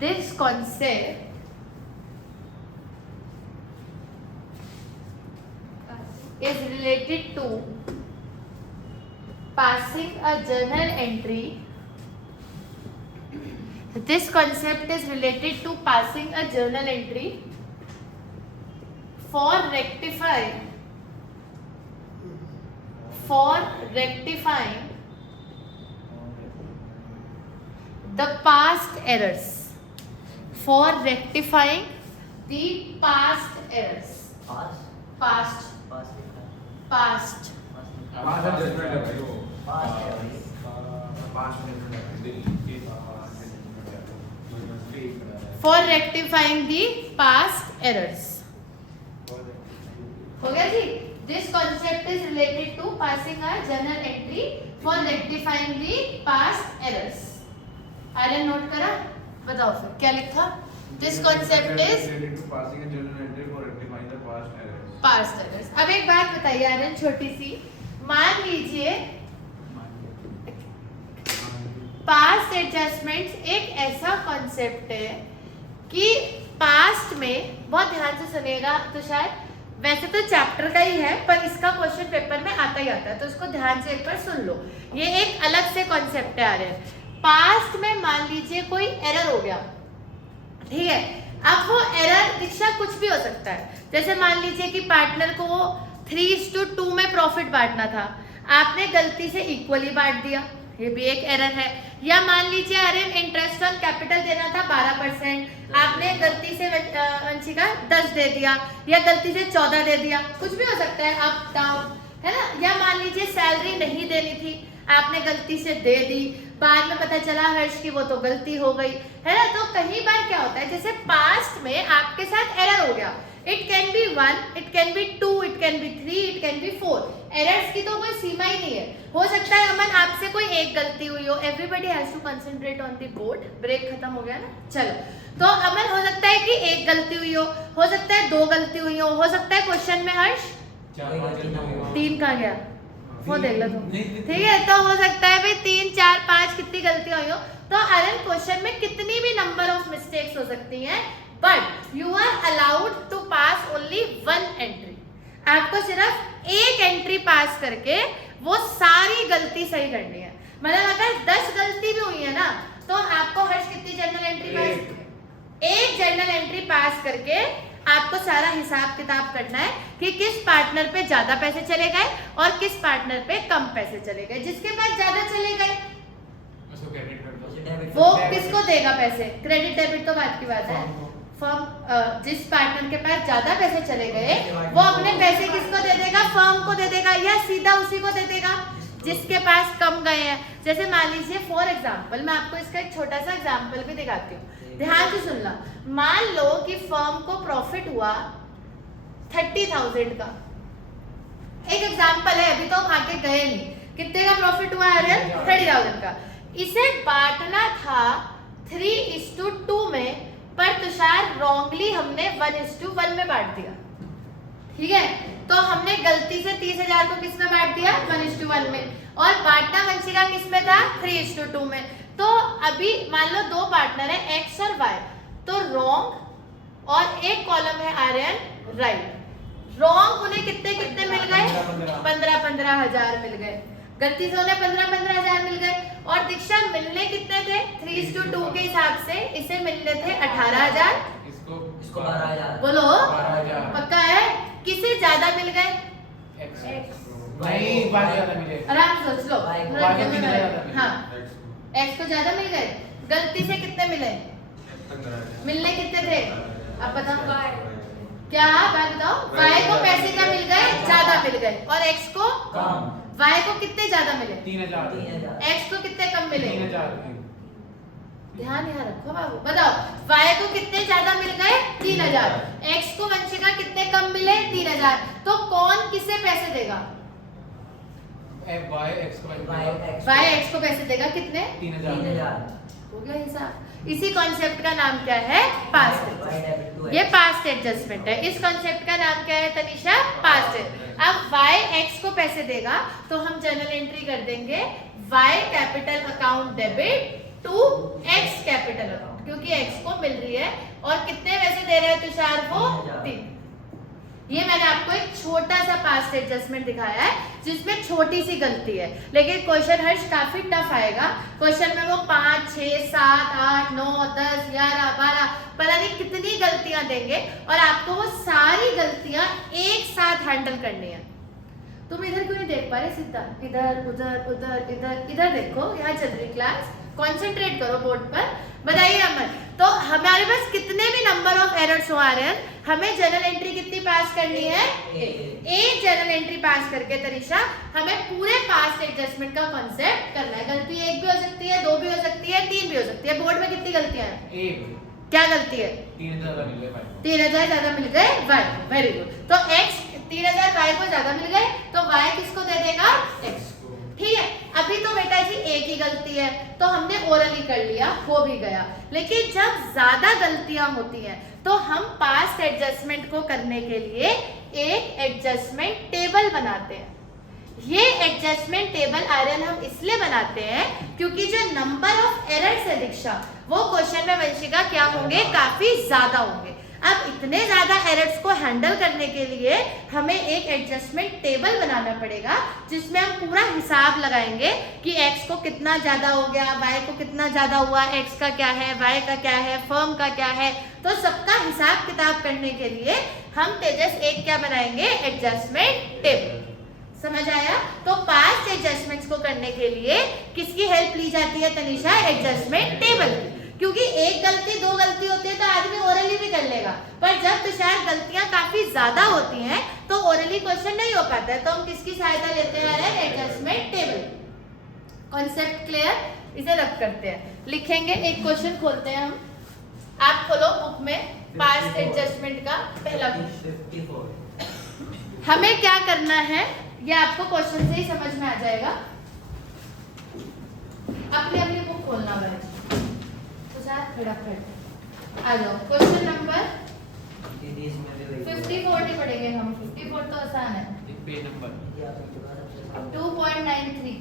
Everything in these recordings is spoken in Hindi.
this concept is related to passing a journal entry. This concept is related to passing a journal entry for rectifying the past errors. For rectifying the past errors. Past. For rectifying the past errors. हो गया जी? This concept is related to passing a journal entry for rectifying the past errors. Aryan note करा? बताओ फिर क्या लिखा? This concept is related to passing a journal entry for rectifying the past errors. अब एक बात बताइए आर्यन, छोटी सी. मान लीजिए पास्ट एडजस्टमेंट्स एक ऐसा कॉन्सेप्ट है कि पास्ट में, बहुत ध्यान से सुनिएगा तुषार, वैसे तो चैप्टर का ही है पर इसका क्वेश्चन पेपर में आता ही आता है, तो इसको ध्यान से एक बार सुन लो. ये एक अलग से कॉन्सेप्ट है आर्यन. पास्ट में मान लीजिए कोई एरर हो गया, ठीक है. अब वो एरर दीक्षा कुछ भी हो सकता है. जैसे मान लीजिए कि पार्टनर को 3:2 में प्रॉफिट बांटना था, आपने गलती से इक्वली बांट दिया, ये भी एक एरर है. या मान लीजिए आर्यन इंटरेस्ट ऑन कैपिटल देना था 12%, आपने गलती से वंशिका 10 दे दिया या गलती से 14 दे दिया, कुछ भी हो सकता है, अप डाउन, है ना. या मान लीजिए सैलरी नहीं देनी थी, आपने गलती से दे दी, बाद में पता चला हर्ष की वो तो गलती हो गई, है ना. तो कई बार क्या होता है, जैसे पास्ट में आपके साथ एरर हो गया, it can be 1, it can be 2, it can be 3, it can be 4. Errors की तो कोई सीमा ही नहीं है. हो सकता है अमन आपसे कोई एक गलती हुई हो. Everybody has to concentrate on the board. Break खत्म हो गया ना, चलो. तो अमन हो सकता है कि एक गलती हुई हो सकता है 2 गलती हुई हो सकता है क्वेश्चन में हर्ष 3 कहाँ गया, वो देख लो तुम, ठीक है. तो हो सकता है भाई 3, 4, 5 कितनी गलतियां हुई हो. तो आर्यन क्वेश्चन में कितनी भी नंबर ऑफ मिस्टेक्स हो सकती हैं, but you are allowed to pass only 1 entry. आपको सिर्फ एक एंट्री पास करके वो सारी गलती सही करनी है. मतलब अगर 10 गलती भी हुई है ना, तो आपको हर्ष कितनी जर्नल एंट्री पास, एक जर्नल एंट्री पास करके आपको सारा हिसाब किताब करना है कि किस पार्टनर पे ज्यादा पैसे चले गए और किस पार्टनर पे कम पैसे चले गए. जिसके पास ज्यादा चले गए वो किसको देगा पैसे? क्रेडिट डेबिट तो बात की बात है. फर्म, जिस पार्टनर के पास ज्यादा पैसे चले गए वो अपने पैसे किसको दे देगा? फर्म को दे देगा, या सीधा उसी को दे देगा जिसके पास कम गए हैं. जैसे मान लीजिए फॉर एग्जाम्पल, मैं आपको इसका एक छोटा सा एग्जाम्पल भी दिखाती हूँ, ध्यान से सुनना. मान लो कि फर्म को प्रॉफिट हुआ 30,000 का. एक एग्जाम्पल है, अभी तो हम आगे गए नहीं. कितने का प्रॉफिट हुआ आर्यन? 30,000 का. इसे बांटना था 3:2 में, पर तुषार रॉन्गली हमने 1:1 में बांट दिया, ठीक है. तो हमने गलती से 30,000 को किस में बांट दिया? 1:1 में. और बांटना वंशिका किस में था? 3:2 में. तो अभी मान लो 2 पार्टनर है एक्स और वाई, तो रॉन्ग और एक कॉलम है आर्यन राइट. रॉन्ग उन्हें कितने कितने मिल गए? 15,000 मिल गए. गलती से उन्हें 15,000 मिल गए. और दीक्षा मिलने कितने थे? 3:2 के हिसाब से इसे मिलने थे 18,000, इसको 12,000. बोलो 12,000 पक्का है? किसे ज्यादा मिल गए? नहीं, ज्यादा मिले. आराम सोच लो. हाँ, एक्स को ज्यादा मिल गए. गलती से कितने मिले? मिलने कितने थे? अब बताओ क्या बात बताओ. वाई को पैसे क्या मिल गए? ज्यादा मिल गए. और एक्स को कम. वाई को कितने ज्यादा मिले? 3,000. एक्स को कितने कम मिले? 3,000. ध्यान यहाँ रखो बाबू. बताओ वाई को कितने ज्यादा मिल गए? 3,000. एक्स को वंशिका कितने कम मिले? 3,000. तो कौन किसे पैसे देगा? वाई एक्स को पैसे देगा कितने? 3,000. हो गया हिसाब. इसी कॉन्सेप्ट का नाम क्या है? पास्ट. ये पास्ट एडजस्टमेंट है. इस कॉन्सेप्ट का नाम क्या है तनिषा? पास्ट. अब वाई एक्स को पैसे देगा तो हम जर्नल एंट्री कर देंगे Y capital account debit to X capital account. क्योंकि x को मिल रही है और कितने में से दे रहे हैं तुषार वो 3। ये मैंने आपको एक छोटा सा पास्ट एडजस्टमेंट दिखाया है जिसमें छोटी सी गलती है, लेकिन क्वेश्चन हर्ष काफी टफ आएगा। क्वेश्चन में वो 5, 6, 7, 8, 9, 10, 11, 12 पता नहीं कितनी गलतियां देंगे और आपको वो सारी गलतियां एक साथ हैंडल करनी है। तुम इधर क्यों नहीं देख पा रहे? सीधा इधर उधर उधर इधर इधर देखो, यहाँ चल रही क्लास, कॉन्सेंट्रेट करो बोर्ड पर। बताइए अमन, तो हमारे पास कितने भी नंबर ऑफ एरर्स हो आ रहे हैं, हमें जर्नल एंट्री कितनी पास करनी है? एक जर्नल एंट्री पास करके तरीशा हमें पूरे पास्ट एडजस्टमेंट का कॉन्सेप्ट करना है। गलती एक भी हो सकती है, 2 भी हो सकती है, 3 भी हो सकती है। बोर्ड में कितनी गलतियां हैं? एक। क्या गलती है? 3000 ज्यादा मिल गए y। Very good. तो x 3000 y को ज्यादा मिल गए तो y किसको दे देगा? x को। ठीक है, अभी तो बेटा जी एक ही गलती है तो हमने ओरली कर लिया, हो भी गया। लेकिन जब ज्यादा गलतियां होती हैं तो हम पास्ट एडजस्टमेंट को करने के लिए एक एडजस्टमेंट टेबल बनाते हैं। ये एडजस्टमेंट टेबल आर्यन हम इसलिए बनाते हैं क्योंकि जो नंबर ऑफ एरर्स है दीक्षा, वो क्वेश्चन में वंशिका क्या होंगे? काफी ज्यादा होंगे। अब इतने ज्यादा एरर्स को हैंडल करने के लिए हमें एक एडजस्टमेंट टेबल बनाना पड़ेगा जिसमें हम पूरा हिसाब लगाएंगे कि x को कितना ज्यादा हो गया, y को कितना ज्यादा हुआ, x का क्या है, y का क्या है, फर्म का क्या है। तो सबका हिसाब किताब करने के लिए हम तेजस एक क्या बनाएंगे? Adjustment table. समझ आया? तो पास्ट एडजस्टमेंट्स को करने के लिए किसकी हेल्प ली जाती है तनिषा? Adjustment table. क्योंकि एक गलती 2 गलती होती है तो आदमी ओरली भी कर लेगा, पर जब तुषार गलतियां काफी ज्यादा होती हैं तो ओरली क्वेश्चन नहीं हो पाता है, तो हम किसकी सहायता लेते हैं? Adjustment table. Concept clear? इसे रब करते हैं, लिखेंगे। एक क्वेश्चन खोलते हैं हम, आप खोलो बुक में पास्ट एडजस्टमेंट का पहला क्वेश्चन। हमें क्या करना है ये आपको क्वेश्चन से ही समझ में आ जाएगा। अपनी अपनी बुक खोलना है, फटाफट आ जाओ। क्वेश्चन नंबर 54 नहीं पढ़ेंगे हम, 54 तो आसान है। Page number 2.93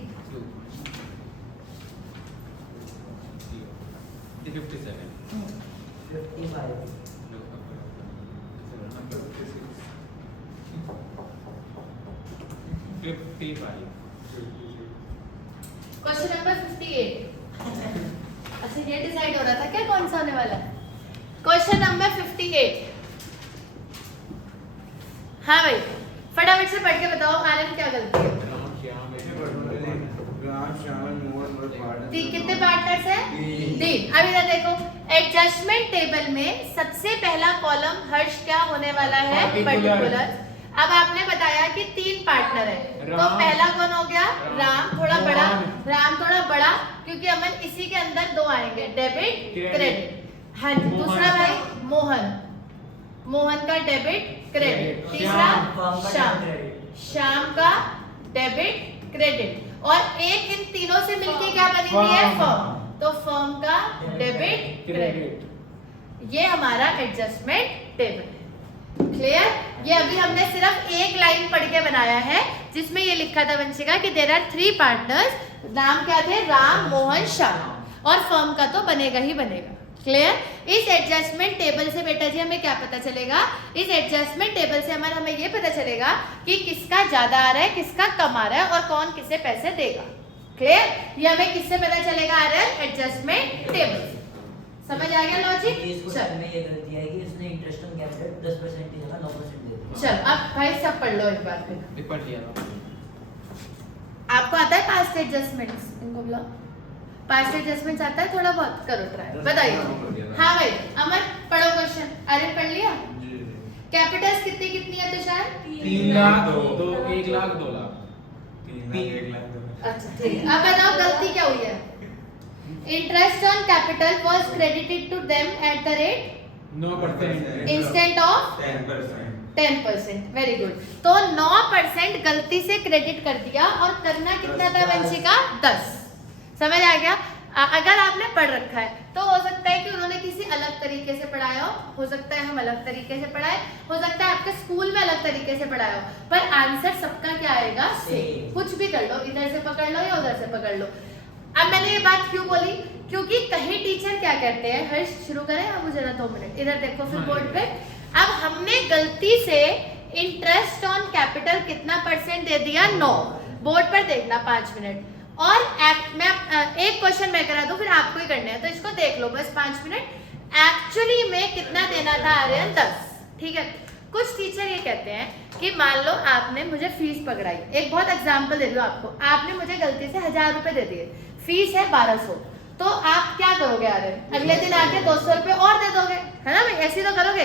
question number 58। अच्छा ये डिसाइड हो रहा था क्या कौन सा होने वाला है? Question number 58। हाँ भाई फटाफट से पढ़ के बताओ आर्यन क्या गलती है? कितने पार्टनर्स हैं? 3। अब इधर देखो, एडजस्टमेंट टेबल में सबसे पहला कॉलम हर्ष क्या होने वाला है? पर्टिकुलर। अब आपने बताया कि 3 पार्टनर है, तो पहला कौन हो गया? राम थोड़ा बड़ा, राम थोड़ा बड़ा क्योंकि अमन इसी के अंदर 2 आएंगे, डेबिट क्रेडिट। हाँ जी, दूसरा भाई मोहन, मोहन का डेबिट क्रेडिट। तीसरा श्याम, श्याम का डेबिट क्रेडिट। और एक इन तीनों से मिलके क्या बनी हुई है? फर्म, तो फर्म का डेबिट क्रेडिट। ये हमारा एडजस्टमेंट टेबल है। क्लियर? ये अभी हमने सिर्फ एक लाइन पढ़ के बनाया है जिसमें ये लिखा था वंशिका कि देयर आर 3 पार्टनर्स। नाम क्या थे? राम, मोहन, श्याम। और फर्म का तो बनेगा ही बनेगा। क्लियर? इस एडजस्टमेंट टेबल से बेटा जी हमें क्या पता चलेगा? इस एडजस्टमेंट टेबल से हमें ये पता चलेगा कि किसका ज्यादा आ रहा है, किसका कम आ रहा है और कौन किसे पैसे देगा। क्लियर? ये हमें किससे पता चलेगा आर्यन? Adjustment table. समझ आ गया लॉजिक? चल में ये गलती है कि इसने इंटरेस्ट ऑन कैपिटल 10% की जगह 9% दे दिया। चल अब भाई सब पढ़ लो एक बार फिर। पढ़ लिया। आपको आता है पास्ट एडजस्टमेंट्स? इनको बुलाओ। पास्ट एडजस्टमेंट्स आता है थोड़ा बहुत? करो ट्राई, बताइए। हाँ भाई अमर पढ़ो क्वेश्चन। आर्यन पढ़ लिया? कैपिटल्स कितनी कितनी है तुषार? 3 लाख 1 लाख 2 लाख 3 लाख 1 लाख। अच्छा ठीक है, अब बताओ गलती क्या हुई है? Interest on capital was credited to them at the rate 9% instead of 10%। Very good. तो 9% गलती से क्रेडिट कर दिया और करना कितना था वंशिका? 10। समझ आ गया? अगर आपने पढ़ रखा है तो हो सकता है कि उन्होंने किसी अलग तरीके से पढ़ाया हो सकता है हम अलग तरीके से पढ़ाए, हो सकता है आपके स्कूल में अलग तरीके से पढ़ाया हो, पर आंसर सबका क्या आएगा? सेम। कुछ भी कर लो, इधर से पकड़ लो या उधर से पकड़ लो। अब मैंने ये बात क्यों बोली? क्योंकि कहीं टीचर क्या कहते हैं, हर्ष शुरू करें आप, मुझे ना 2 मिनट इधर देखो फिर बोर्ड पे। अब हमने गलती से इंटरेस्ट ऑन कैपिटल कितना परसेंट दे दिया, 9। बोर्ड पर देखना 5 मिनट। और मैं एक क्वेश्चन मैं करा दूं, फिर आपको ही करना है, तो इसको देख लो बस 5 मिनट। एक्चुअली में कितना देना था आर्यन, 10, ठीक है। कुछ टीचर ये कहते हैं कि मान लो आपने मुझे फीस पकड़ाई, एक बहुत एग्जांपल दे दो आपको, आपने मुझे गलती से 1000 रुपए दे दिए, फीस है 1200, तो आप क्या करोगे आर्यन, अगले दिन आके 200 रुपए और दे दोगे, है ना भाई, ऐसे तो करोगे।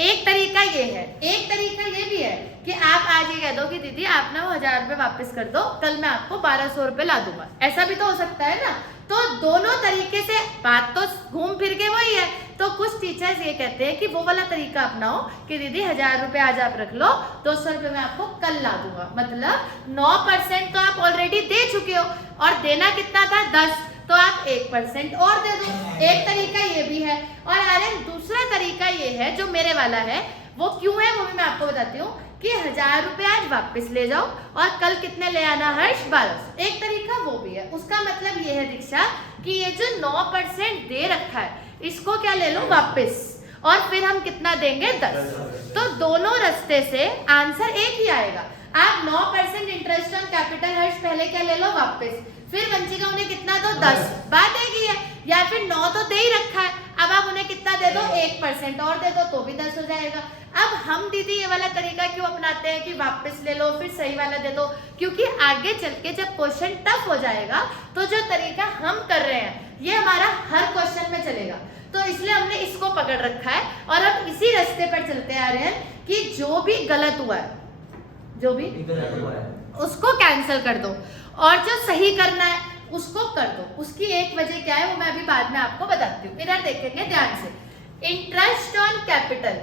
एक तरीका ये है, एक तरीका ये भी है कि आप आज ये कह दो कि दीदी आप ना वो 1000 रुपए वापस कर दो, कल मैं आपको 1200 रुपए ला दूंगा, ऐसा भी तो हो सकता है ना। तो दोनों तरीके से बात तो घूम फिर के वही है। तो कुछ टीचर्स ये कहते हैं कि वो वाला तरीका अपनाओ कि दीदी 1000 रुपए आज आप रख लो, 200 रुपए मैं आपको कल ला दूंगा, मतलब 9% तो आप ऑलरेडी दे चुके हो, और देना कितना था 10, तो आप 1% और दे दो। एक तरीका ये भी है। और आर्यन दूसरा तरीका ये है जो मेरे वाला है, वो क्यों है वो भी मैं आपको बताती हूँ कि 1000 रुपए आज वापस ले जाओ और कल कितने ले आना हर्ष, 1200। एक तरीका वो भी है। उसका मतलब ये है दीक्षा कि ये जो 9% दे रखा है इसको क्या ले लो वापस, और फिर हम कितना देंगे 10। तो दोनों रास्ते से आंसर एक ही आएगा। आप 9% इंटरेस्ट ऑन कैपिटल हर्ष पहले क्या ले लो वापस, फिर वंशिका उन्हें कितना दो 10, बात एक ही है। या फिर 9 तो दे ही रखा है, अब आप उन्हें कितना दे दो 1% और दे दो तो भी 10 हो जाएगा। अब हम दीदी ये वाला तरीका क्यों अपनाते हैं कि वापस ले लो फिर सही वाला दे दो, क्योंकि आगे चल के जब क्वेश्चन टफ हो जाएगा तो जो तरीका हम कर रहे हैं ये हमारा हर क्वेश्चन में चलेगा, तो इसलिए हमने इसको पकड़ रखा है। और अब इसी रास्ते पर चलते आ रहे हैं कि जो भी गलत हुआ है, जो भी उसको कैंसिल कर दो, और जो सही करना है उसको कर दो। उसकी एक वजह क्या है वो मैं अभी बाद में आपको बताती हूँ। इधर देखेंगे ध्यान से, इंटरेस्ट ऑन कैपिटल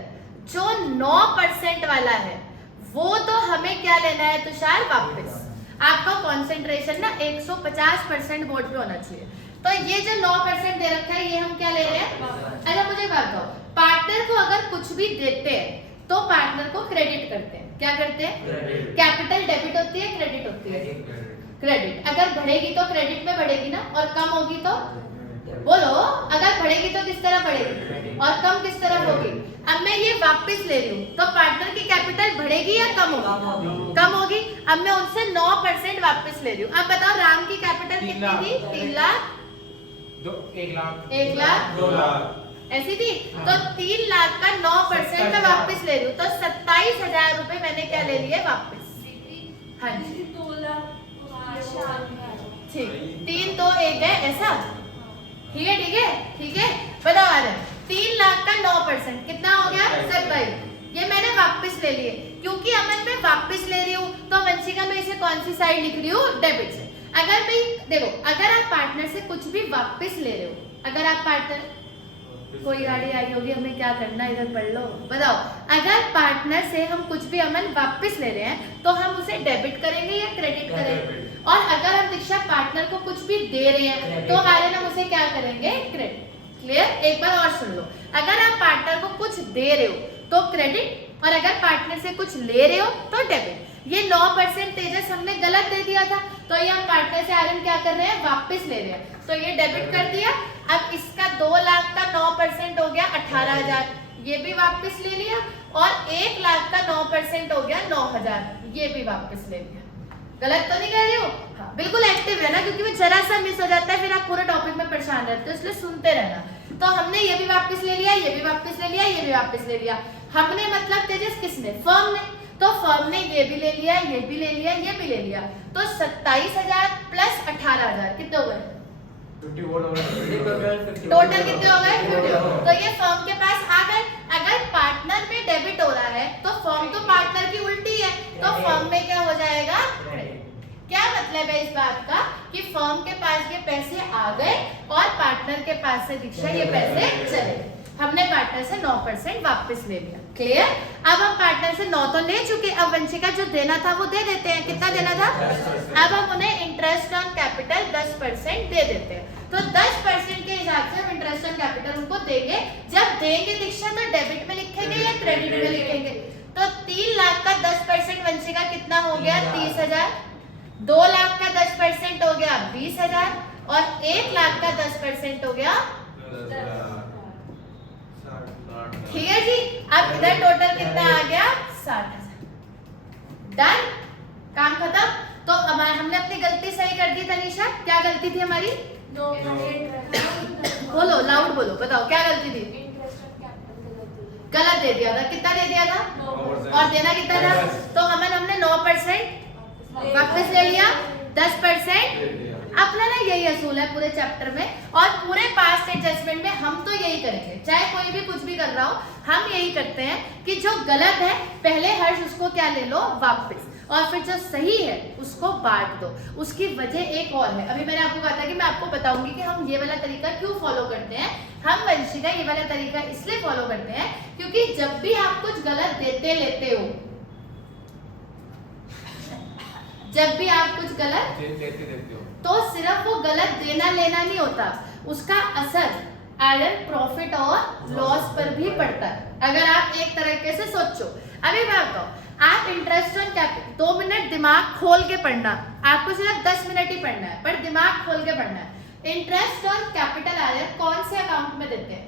जो 9% वाला है वो तो हमें क्या लेना है तुषार, वापस। आपका कंसंट्रेशन ना 150% बोर्ड पे होना चाहिए। तो ये जो 9% दे रखा है ये हम क्या ले रहे हैं। अच्छा मुझे बात बताओ, पार्टनर को अगर कुछ भी देते हैं तो पार्टनर को क्रेडिट करते हैं, क्या करते हैं, कैपिटल डेबिट होती है क्रेडिट होती है, क्रेडिट। अगर बढ़ेगी तो क्रेडिट में बढ़ेगी ना, और कम होगी तो बोलो, अगर बढ़ेगी तो किस तरह बढ़ेगी और कम किस तरह होगी। अब मैं ये वापस ले रही हूँ तो पार्टनर की कैपिटल बढ़ेगी या कम होगी, कम होगी। अब मैं उनसे 9% वापस ले रही हूँ। अब बताओ राम की कैपिटल कितनी थी, 3 लाख, 1 लाख, 1 लाख, 2 लाख ऐसी थी। तो 3 लाख का 9% मैं वापस ले रही हूँ, तो 27,000 रुपए मैंने क्या ले लिए वापस। हाँ जी ठीक, 3 2 1 है ऐसा, ठीक है ठीक है ठीक है। बताओ आ रहे 3 लाख का 9% कितना हो गया 27, ये मैंने वापस ले लिए। क्योंकि अमन मैं वापस ले रही हूँ तो वंशिका मैं इसे कौन सी साइड लिख रही हूँ, डेबिट से। अगर भाई देखो, अगर आप पार्टनर से कुछ भी वापस ले रहे हो, अगर आप पार्टनर, कोई गाड़ी आई होगी हमें क्या करना, इधर पढ़ लो। बताओ अगर पार्टनर से हम कुछ भी अमन वापस ले रहे हैं तो हम उसे डेबिट करेंगे या क्रेडिट करेंगे। और अगर हम दीक्षा पार्टनर को कुछ भी दे रहे हैं तो आर्यन हम उसे क्या करेंगे, क्रेडिट। क्लियर। एक बार और सुन लो, अगर आप पार्टनर को कुछ दे रहे हो तो क्रेडिट, और अगर पार्टनर से कुछ ले रहे हो तो डेबिट। ये 9% तेजस हमने गलत दे दिया था, तो ये हम पार्टनर से आर्यन क्या कर रहे हैं, वापस ले रहे हैं, तो ये डेबिट कर दिया। अब इसका 2 लाख का 9% हो गया 18,000, ये भी वापस ले लिया। और 1 लाख का 9% हो गया 9,000, ये भी वापस ले लिया। गलत तो नहीं कह रही हो, हाँ बिल्कुल एक्टिव है ना, क्योंकि वो जरा सा मिस हो जाता है फिर आप पूरे टॉपिक में परेशान रहते हो, इसलिए सुनते रहना। तो हमने ये भी वापस ले लिया, ये भी वापस ले लिया, ये भी वापस ले लिया। हमने मतलब तेजस किसने, फर्म ने। तो फर्म ने ये भी ले लिया, ये भी ले लिया, ये भी ले लिया। तो 27,000 प्लस 18,000 कितने हो गए, 51 टोटल कितने हो गए 50। तो ये फर्म के पास आ गए। अगर पार्टनर में डेबिट हो रहा है तो फर्म तो पार्टनर की उल्टी है, तो फर्म में क्या हो जाएगा, क्या मतलब है इस बात का कि फर्म के पास ये पैसे आ गए और पार्टनर के पास से दीक्षा ये पैसे चले गए। हमने पार्टनर से 9% वापस ले लिया। क्लियर। अब हम पार्टनर से 9 तो ले चुके, अब वंशिका जो देना था वो दे देते हैं। कितना देना था, अब हम उन्हें इंटरेस्ट ऑन कैपिटल 10% दे देते हैं। तो 10% के हिसाब से हम इंटरेस्ट ऑन कैपिटल उनको देंगे। जब देंगे दीक्षा तो डेबिट में लिखेंगे या क्रेडिट में लिखेंगे। तो 3 लाख का 10% वंशिका कितना हो गया 30,000, 2 लाख का 10% हो गया 20,000, और 1 लाख का 10% हो गया, ठीक है जी। अब इधर टोटल कितना आ गया, 60,000। डन, काम खत्म। तो हमने अपनी गलती सही कर दी तनीषा। क्या गलती थी हमारी? बोलो, लाउड बोलो, बताओ क्या गलती थी? गलत दे दिया था। कितना दे दिया था? और देना कितना था? तो हमने 9% वापस ले लिया, 10% अपना ना यही असूल है पूरे चैप्टर में और पूरे पास्ट एडजस्टमेंट में हम तो यही करेंगे, चाहे कोई भी कुछ भी कर रहा हो, हम यही करते हैं कि जो गलत है पहले हर्ष उसको क्या ले लो वापस, और फिर जो सही है उसको बांट दो। उसकी वजह एक और है, अभी मैंने आपको कहा था कि मैं आपको बताऊंगी कि हम ये वाला तरीका क्यों फॉलो करते हैं। हम वंशिका ये वाला तरीका इसलिए फॉलो करते हैं क्योंकि जब भी आप कुछ गलत देते लेते हो, जब भी आप कुछ गलत देते हो तो सिर्फ वो गलत देना लेना नहीं होता, उसका असर आयरन प्रॉफिट और लॉस पर भी पड़ता है। अगर आप एक तरीके से सोचो, अभी मैं बताऊं, आप इंटरेस्ट ऑन कैपिटल 2 मिनट दिमाग खोल के पढ़ना, आपको सिर्फ 10 मिनट ही पढ़ना है, पर दिमाग खोल के पढ़ना है। इंटरेस्ट ऑन कैपिटल आयरन कौन से अकाउंट में देते हैं?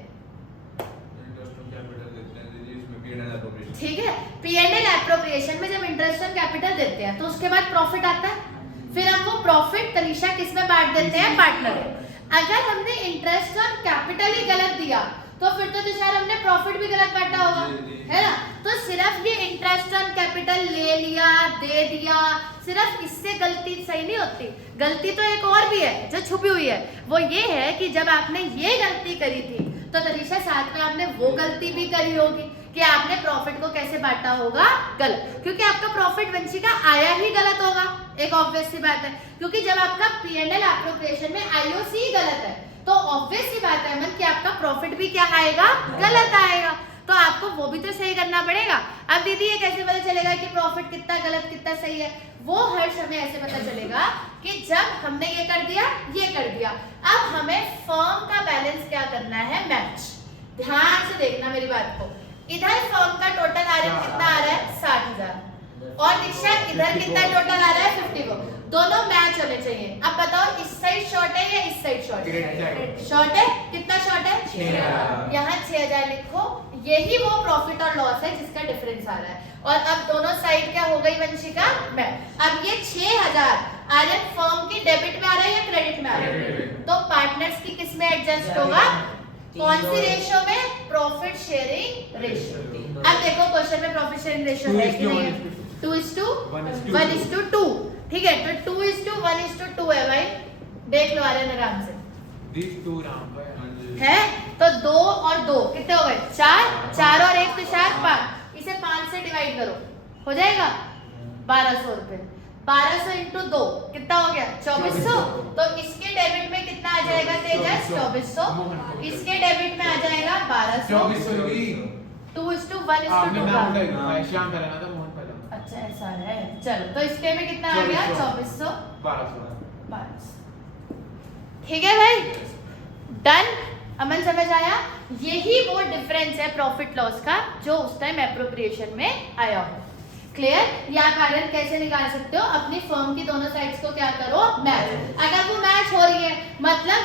ठीक है, P&L एप्रोप्रिएशन में जब इंटरेस्ट ऑन कैपिटल देते हैं तो उसके बाद प्रॉफिट आता है, फिर हम वो प्रॉफिट तनीषा किस में बांट देते हैं? पार्टनर में। अगर हमने इंटरेस्ट ऑन कैपिटल ही गलत दिया तो फिर तो तुषार हमने प्रॉफिट भी गलत बांटा होगा, है ना। तो सिर्फ ये इंटरेस्ट ऑन कैपिटल ले लिया, दे दिया, सिर्फ इससे गलती सही नहीं होती। गलती तो एक और भी है जो छुपी हुई है, वो ये है कि जब आपने ये गलती करी थी तो तनीषा साथ में आपने वो गलती भी करी होगी कि आपने प्रॉफिट को कैसे बांटा होगा? गलत, क्योंकि आपका प्रॉफिट वंशिका आया ही गलत होगा, एक ऑब्वियस सी बात है। क्योंकि जब आपका P&L एप्रोप्रिएशन में IOC गलत है तो ऑब्वियस सी बात है मन कि आपका प्रॉफिट भी क्या आएगा? गलत आएगा। तो आपको वो भी तो सही करना पड़ेगा। अब दीदी ये कैसे पता चलेगा कि प्रॉफिट कितना गलत कितना सही है? वो हर समय ऐसे पता चलेगा कि जब हमने ये कर दिया, ये कर दिया, अब हमें फर्म का बैलेंस क्या करना है? मैच। ध्यान से देखना मेरी बात को। इधर फर्म का टोटल आयरन कितना आ रहा है? 60,000 और दीक्षा इधर कितना टोटल आ रहा है? 54। दोनों मैच होने चाहिए। अब बताओ इस साइड शॉर्ट है या इस साइड शॉर्ट है? शॉर्ट है। कितना शॉर्ट है? 6,000। यहाँ 6,000 लिखो, यही वो प्रॉफिट और लॉस है जिसका डिफरेंस आ रहा है। और अब दोनों साइड क्या हो गई वंशिका? मैच। अब ये 6,000 आयरन फर्म की डेबिट में आ रहा है या क्रेडिट में आ रहा है? तो पार्टनर्स की किस में एडजस्ट होगा? कौन सी रेशियो में? Profit sharing ratio. अब देखो क्वेश्चन में प्रॉफिट शेयरिंग रेशियो है कि नहीं है? 2:1:2। ठीक है, तो 2:1:2 है भाई, देख लो आर्यन आराम से। है तो 2 और 2 कितने हो गए? 4, 4 और 1 तो 5। इसे 5 से डिवाइड करो, हो जाएगा 1200 रुपए। 1200 इंटू 2 कितना हो गया? 2400। तो इसके डेबिट में कितना आ जाएगा तेजस? 2400। इसके डेबिट में आ जाएगा 1200। 2:1:2 अच्छा ऐसा है। चलो तो इसके में कितना आ गया? 2400 1200। ठीक है भाई, डन। अमन समझ आया? यही वो डिफरेंस है प्रॉफिट लॉस का जो उस टाइम एप्रोप्रिएशन में आया हो। क्लियर? या आयरन कैसे निकाल सकते हो? अपनी फर्म की दोनों साइड्स को क्या करो? मैच। अगर वो मैच हो रही है मतलब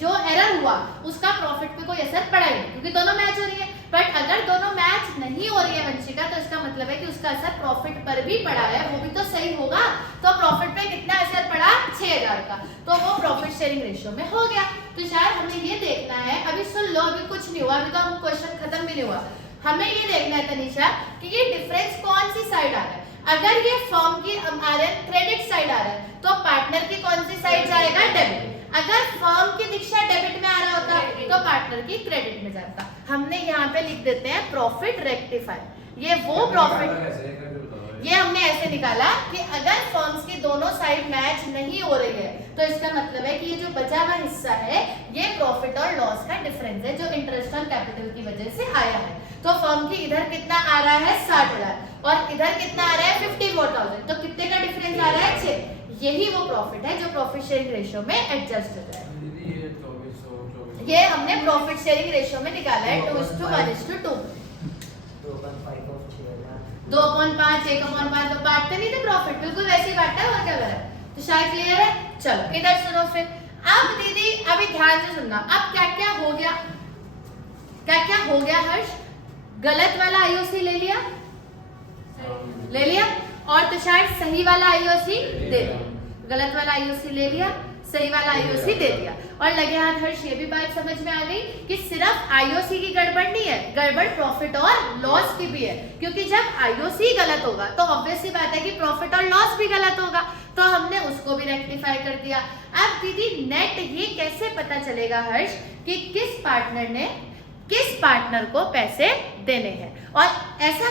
जो एरर हुआ उसका प्रॉफिट पे कोई असर पड़ा ही नहीं क्योंकि दोनों मैच हो रही है। बट अगर दोनों मैच नहीं हो रही है वंशिका तो इसका मतलब है कि उसका असर प्रॉफिट पर भी पड़ा है, वो भी तो सही होगा। तो प्रॉफिट पे कितना असर पड़ा? 6,000 का। तो वो प्रॉफिट शेयरिंग रेशियो में हो गया। तो शायद हमें ये देखना है, अभी सुन लो, अभी कुछ नहीं हुआ, अभी तो हम क्वेश्चन खत्म भी नहीं हुआ। हमें ये देखना है तनीषा कि ये डिफरेंस कौन सी साइड आ रहा है। अगर ये फर्म की आयरन क्रेडिट साइड आ रहा है तो पार्टनर की कौन सी साइड जाएगा? डेबिट। अगर फर्म की दीक्षा डेबिट में आ रहा होता तो पार्टनर की क्रेडिट में जाता। हमने यहाँ पे लिख देते हैं प्रॉफिट रेक्टिफाई। ये वो प्रॉफिट, ये हमने ऐसे निकाला कि अगर फर्म्स की दोनों साइड मैच नहीं हो रही है तो इसका मतलब है कि ये जो बचा हुआ हिस्सा है ये प्रॉफिट और लॉस का डिफरेंस है जो इंटरेस्ट ऑन कैपिटल की वजह से आया है। तो फर्म की इधर कितना आ रहा है? 60,000 और इधर कितना आ रहा है? 54,000। तो कितने का डिफरेंस आ रहा है? 6। यही वो प्रॉफिट है जो प्रॉफिट शेयरिंग रेशियो में एडजस्ट होता है। ये हमने प्रॉफिट शेयरिंग रेशियो में निकाला है 2:1:2। 2.5 1/5 तो बांटते नहीं थे प्रॉफिट, बिल्कुल वैसे ही बांटा है और क्या करा है। तो शायद क्लियर है? चलो इधर सुनो फिर। अब दीदी अभी ध्यान से सुनना, अब क्या क्या हो गया, क्या क्या हो गया हर्ष? गलत वाला आईओसी ले लिया, ले लिया, और तुषार सही वाला आईओसी दे दिया। गलत वाला आईओसी ले लिया, सही वाला आईओसी दे दिया। और लगे हाथ हर्ष, ये भी बात समझ में आ गई कि सिर्फ आईओसी की गड़बड़ नहीं है, गड़बड़ प्रॉफिट और लॉस की भी है, क्योंकि जब आईओसी गलत होगा तो ऑब्वियस सी बात है कि प्रॉफिट और लॉस भी गलत होगा, तो हमने उसको भी रेक्टिफाई कर दिया। अब दीदी नेट ये कैसे पता चलेगा हर्ष कि किस पार्टनर को पैसे देने हैं, और ऐसा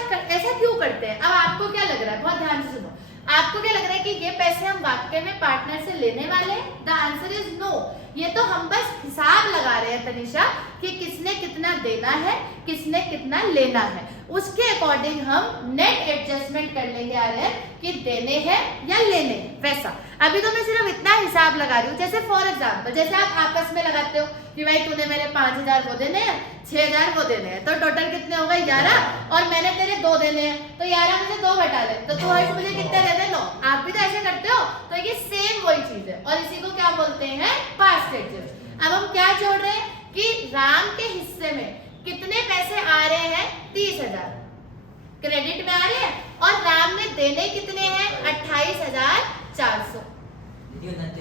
क्यों करते हैं? अब आपको क्या लग रहा है, बहुत ध्यान से सुनो, आपको क्या लग रहा है कि ये पैसे हम वाकई में पार्टनर से लेने वाले हैं? The answer is no. ये तो हम बस हिसाब लगा रहे हैं तनिषा कि किसने कितना देना है, किसने कितना लेना है, उसके अकॉर्डिंग हम नेट एडजस्टमेंट कर लेंगे आ रहे हैं कि देने हैं या लेने हैं। वैसा अभी तो मैं सिर्फ इतना हिसाब लगा रही हूँ, जैसे फॉर एग्जाम्पल जैसे आप आपस में लगाते हो कि भाई तूने मेरे 5,000 वो देने हैं, 6,000 वो देने हैं, तो टोटल कितने हो गए 11, और मैंने तेरे 2 देने हैं, तो 11 में से 2 घटा ले, तो तू हर्ष मुझे कितने दे दे? 9। आप भी तो ऐसे करते हो, तो ये सेम वही चीज है, और इसी को क्या बोलते हैं? Past adjust. अब हम क्या जोड़ रहे हैं कि राम के हिस्से में कितने पैसे आ रहे हैं? 30,000 क्रेडिट में आ रहे हैं, और राम ने देने कितने हैं? 28,400,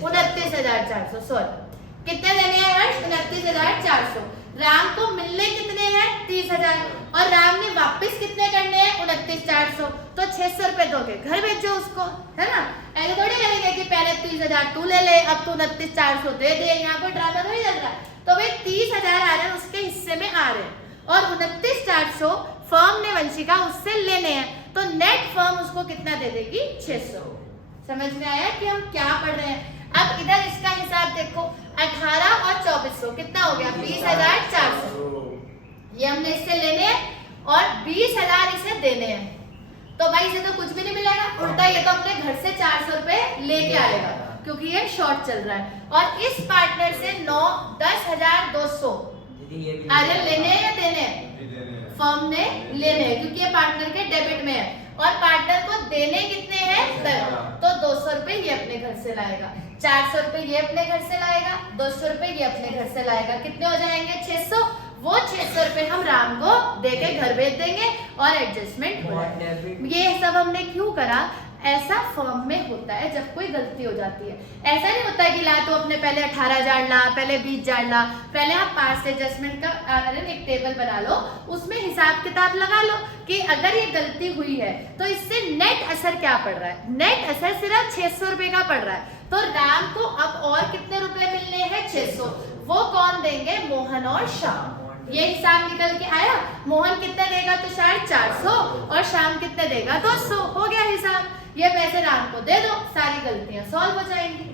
29,400, सॉरी कितने देने हैं हर्ष? 29,400। राम को मिलने कितने हैं? 30,000, और राम ने वापस कितने करने हैं? 29,400, तो 600 रुपए दोगे, घर भेजो उसको, है ना? ऐसे थोड़ी करेंगे कि पहले 30,000 तू ले ले, अब तू 29,400 दे दे, यहाँ कोई ड्रामा थोड़ी चल रहा है। तो भाई 30,000 आ रहे हैं, उसके हिस्से में आ रहे हैं, और 29,400 फर्म ने वंशिका उससे लेने हैं, तो नेट फर्म उसको कितना दे देगी? 600। समझ में आया कि हम क्या पढ़ रहे हैं? अब इधर इसका हिसाब देखो, 18 और 2400 कितना हो गया? 20,400। ये हमने इससे लेने हैं और 20,000 इसे देने हैं, तो भाई इसे तो कुछ भी नहीं मिलेगा, उल्टा ये तो अपने घर से 400 रुपए लेके आएगा, क्योंकि ये शॉर्ट चल रहा है। और इस पार्टनर से 10,200 आर्यन लेने हैं या देने हैं? फर्म ने लेने हैं, क्योंकि ये पार्टनर के डेबिट में है, और पार्टनर को देने कितने हैं? तो 200 रुपए ये अपने घर से लाएगा, 400 रुपए ये अपने घर से लाएगा, 200 रुपए ये अपने घर से लाएगा, कितने हो जाएंगे? 600। वो 600 रुपए हम राम को देके घर भेज देंगे और एडजस्टमेंट हो जाएगा। ये सब हमने क्यों करा? ऐसा फर्म में होता है जब कोई गलती हो जाती है। ऐसा नहीं होता है कि ला तो अपने पहले 18,000 ला, पहले 20,000 ला, पहले आप पास्ट एडजस्टमेंट का एक टेबल बना लो, उसमें हिसाब किताब लगा लो कि अगर ये गलती हुई है तो इससे नेट असर क्या पड़ रहा है। नेट असर सिर्फ 600 रुपए का पड़ रहा है, तो राम को अब और कितने रुपए मिलने हैं? 600। वो कौन देंगे? मोहन और श्याम। ये हिसाब निकल के आया। मोहन कितने देगा? तुषार 400, और श्याम कितने देगा? 200। हो गया हिसाब। ये पैसे राम को दे दो, सारी गलतियां सॉल्व हो जाएंगी।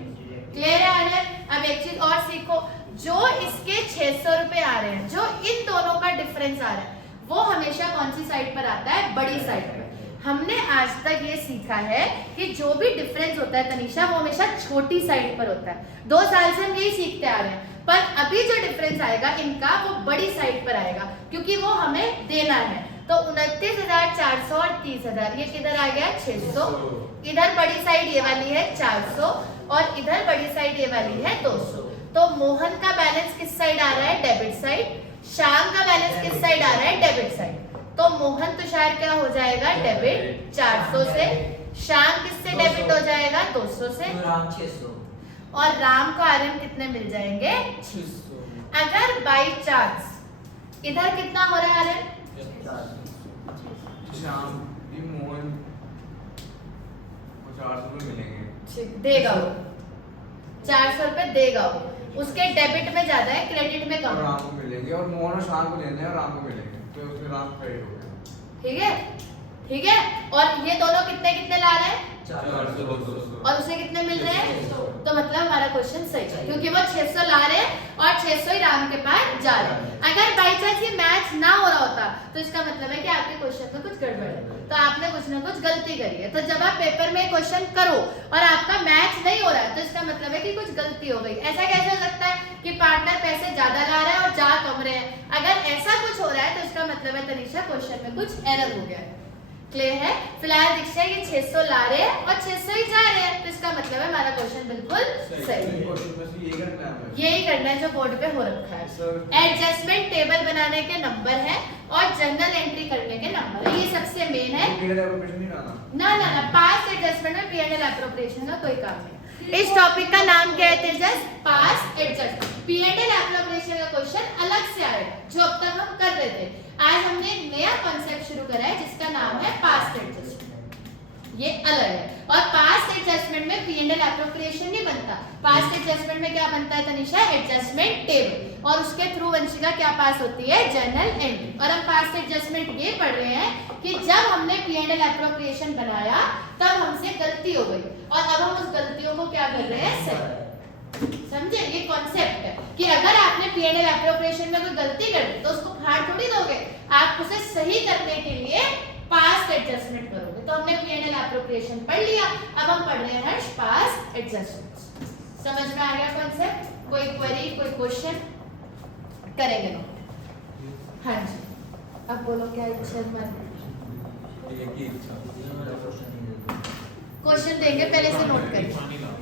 क्लियर है आर्यन? अब एक चीज और सीखो, जो इसके 600 रुपए आ रहे हैं, जो इन दोनों का डिफरेंस आ रहा है, वो हमेशा कौन सी साइड पर आता है? बड़ी साइड पर। हमने आज तक ये सीखा है कि जो भी डिफरेंस होता है तनीषा, वो हमेशा छोटी साइड पर होता है। 2 साल से हम यही सीखते आ रहे हैं, पर अभी जो डिफरेंस आएगा इनका, वो बड़ी साइड पर आएगा, क्योंकि वो हमें देना है। तो 29,400 और 30,000, ये किधर आ गया? 600। इधर बड़ी साइड ये वाली है 400, और इधर बड़ी साइड ये वाली है 200। तो मोहन का बैलेंस किस साइड आ रहा है? Debit side. श्याम का बैलेंस किस साइड आ रहा है? Debit side. तो मोहन तुषार क्या हो जाएगा? डेबिट 400 से। श्याम किससे डेबिट हो जाएगा? 200 से। राम 600, और राम को आर्यन कितने मिल जाएंगे? 600। अगर बाई चांस इधर कितना हो रहा है आर्यन? श्याम भी मोहन को 400 रुपए मिलेंगे। देगा वो 400 रुपए देगा वो, उसके डेबिट में ज्यादा है, क्रेडिट में कम। राम को मिलेंगे, और मोहन और श्याम को लेने हैं और राम को मिलेंगे, तो उसमें राम क्रेडिट हो गया। ठीक है, ठीक है। और ये दोनों कितने कितने ला रहे हैं? 400, 200, और उसे कितने मिल रहे हैं? तो मतलब हमारा क्वेश्चन सही है, क्योंकि वो 600 ला रहे हैं और 600 ही राम के पास जा रहे हैं। अगर बाई चांस ये मैच ना हो रहा होता, तो इसका मतलब है कि आपके क्वेश्चन में कुछ गड़बड़ है, तो आपने कुछ ना कुछ गलती करी है। तो जब आप पेपर में क्वेश्चन करो और आपका मैच नहीं हो रहा है, तो इसका मतलब है कि कुछ गलती हो गई। ऐसा कैसे हो सकता है कि पार्टनर पैसे ज्यादा ला रहा है और जा कम रहे हैं? अगर ऐसा कुछ हो रहा है, तो इसका मतलब है तनीषा क्वेश्चन में कुछ एरर हो गया है। क्लियर है? फिलहाल दीक्षा ये 600 ला रहे हैं और 600 ही जा रहे हैं, तो इसका मतलब है हमारा क्वेश्चन बिल्कुल सही है। क्वेश्चन में से यही करना है हमें। यही करना है जो बोर्ड पे हो रखा है। एडजस्टमेंट टेबल बनाने के नंबर है और जर्नल एंट्री करने के नंबर है, ये सबसे मेन है। पीरियड एप्रोप्रिएशन नहीं लाना। ना पास्ट एडजस्टमेंट में P&L एप्रोप्रिएशन का कोई काम नहीं। इस टॉपिक का नाम क्या है Tejas? Past adjustment. P&L appropriation का क्वेश्चन अलग से आएगा जो अब तक हम कर रहे थे। आज हमने एक नया कॉन्सेप्ट शुरू करा है जिसका नाम है पास्ट एडजस्टमेंट। ये अलग है और पास्ट एडजस्टमेंट में P&L एप्रोप्रिएशन नहीं बनता। पास्ट एडजस्टमेंट में क्या बनता है तनिषा? एडजस्टमेंट टेबल, और उसके थ्रू वंशिका क्या पास होती है? Journal entry. और हम पास्ट एडजस्टमेंट ये पढ़ रहे हैं कि जब हमने P&L एप्रोप्रिएशन बनाया तब हमसे गलती हो गई और अब हम उस गलतियों को क्या कर रहे हैं? सही। समझे? ये कॉन्सेप्ट है कि अगर आपने P&L एप्रोप्रिएशन में कोई गलती कर दी तो उसको फाड़ थोड़ी दोगे, आप उसे सही करने के लिए पास्ट एडजस्टमेंट करोगे। तो हमने P&L एप्रोप्रिएशन पढ़ लिया, अब हम पढ़ रहे हैं पास्ट एडजस्टमेंट। समझ में आ गया कॉन्सेप्ट? कोई क्वेरी, कोई क्वेश्चन? करेंगे नोट। हाँ जी, अब बोलो क्या इच्छा है तुम्हारी? क्वेश्चन देंगे, पहले से नोट करें।